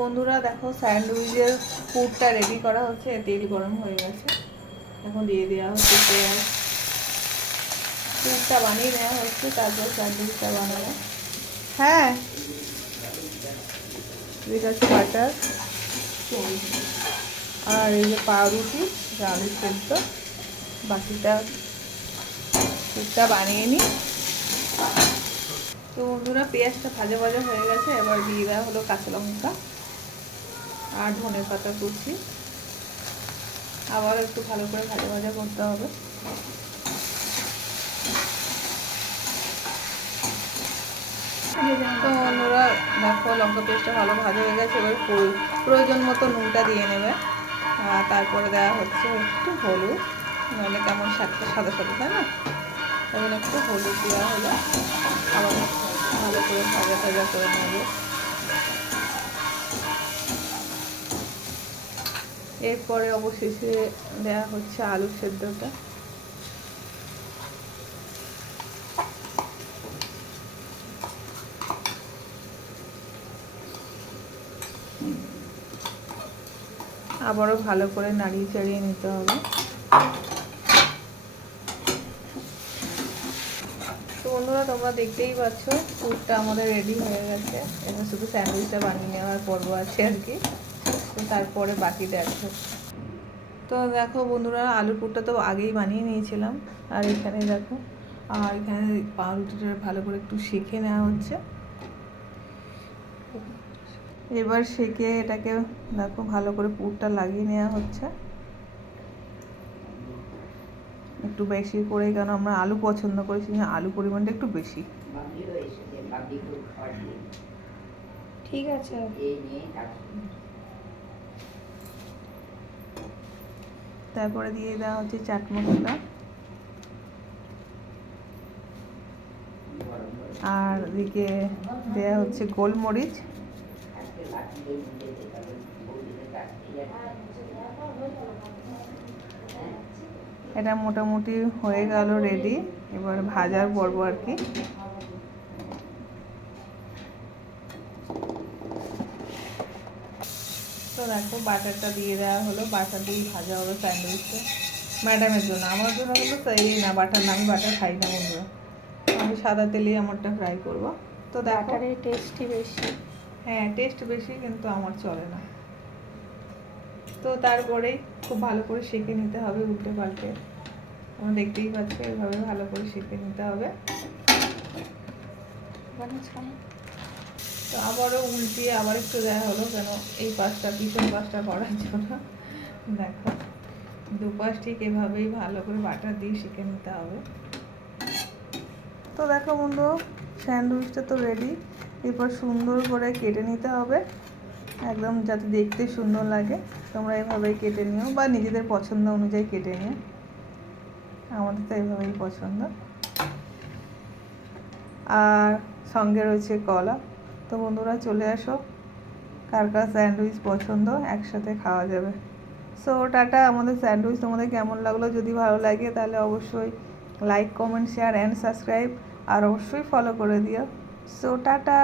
বন্ধুরা দেখো স্যান্ডউইচের পুরটা রেডি করা হচ্ছে, তেল গরম হয়ে গেছে, এখন দিয়ে দেওয়া হচ্ছে পেঁয়াজ। পুরটা বানিয়ে নেওয়া হচ্ছে, তারপর স্যান্ডউইচটা বানাবো। হ্যাঁ, ঠিক আছে। বাটার আর এই যে পাউরুটি, আলু সেদ্ধ, বাকিটা পুরটা বানিয়ে নিই। তো বন্ধুরা পেঁয়াজটা ভাজা ভাজা হয়ে গেছে, এবার দিয়ে দেওয়া হলো কাঁচা লঙ্কা আর ধনে পাতা কুচি। আবার একটু ভালো করে ভাজা ভাজা করতে হবে। তো বন্ধুরা দেখো লঙ্কা পেস্টটা ভালো ভাজা হয়ে গেছে, এবার প্রয়োজন মতো নুনটা দিয়ে নেবে। তারপরে দেওয়া হচ্ছে একটু হলুদ, নাহলে কেমন শাকটা সাদা সাদা, তাই না? এখন একটু হলুদ দেওয়া হলো, আবার ভালো করে ভাজা ভাজা করে নেবে। এরপরে অবশেষে দেওয়া হচ্ছে আলু সেদ্ধটা। আবারও ভালো করে নাড়িয়ে চাড়িয়ে নিতে হবে। তো বন্ধুরা তোমরা দেখতেই পাচ্ছ পুরটা আমাদের রেডি হয়ে গেছে, এবার শুধু স্যান্ডউইচটা বানিয়ে নেওয়ার পর্ব আছে আর কি। তো তারপরে বাকি দেখো। তো দেখো বন্ধুরা আলুর পুরটা তো আগেই বানিয়ে নিয়েছিলাম, আর এখানে দেখো, আর এখানে পাউরুটিটা ভালো করে একটু সেঁকে নেওয়া হচ্ছে। এবার সেঁকে এটাকে দেখো ভালো করে পুরটা লাগিয়ে নেওয়া হচ্ছে একটু বেশি করে, কারণ আমরা আলু পছন্দ করি, সেই আলু পরিমাণটা একটু বেশি। ঠিক আছে। তারপরে দিয়ে দেওয়া হচ্ছে চাট মশলা, আর এদিকে দেওয়া হচ্ছে গোলমরিচ। এটা মোটামুটি হয়ে গেল রেডি, এবার ভাজার পর্ব আর কি। তো দেখো বাটারটা দিয়ে দেওয়া হলো, বাটার দিয়ে ভাজা হলো স্যান্ডউইচটা ম্যাডামের জন্য। আমার জন্য কিন্তু এই না বাটার না, আমি বাটার খাই না বন্ধুরা, আমি সাদা তেলেই আমারটা ফ্রাই করব। তো বাটারের টেস্টই বেশি। হ্যাঁ টেস্ট বেশি, কিন্তু আমার চলে না। তো তারপরেই খুব ভালো করে সেঁকে নিতে হবে উল্টে পাল্টে, তোমরা দেখতেই পাচ্ছ এভাবে ভালো করে সেঁকে নিতে হবে। তো আবারও উল্টিয়ে আবার একটু দেওয়া হলো, কেন এই পাশটা পিছন পাশটা করার জন্য। দেখো দুপাশ ঠিক এভাবেই ভালো করে বাটার দিয়ে সেঁকে নিতে হবে। তো দেখো বন্ধু স্যান্ডউইচটা তো রেডি, এরপর সুন্দর করে কেটে নিতে হবে, একদম যাতে দেখতে সুন্দর লাগে। তোমরা এভাবেই কেটে নিও, বা নিজেদের পছন্দ অনুযায়ী কেটে নিও, আমাদের তো এইভাবেই পছন্দ। আর সঙ্গে রয়েছে কলা। তো বন্ধুরা চলে আসো, কার কার স্যান্ডউইচ পছন্দ, একসাথে খাওয়া যাবে। So tata. আমাদের স্যান্ডউইচ তোমাদের কেমন লাগলো, যদি ভালো লাগে তাহলে অবশ্যই like comment share and subscribe, আর অবশ্যই ফলো করে দিও। So tata.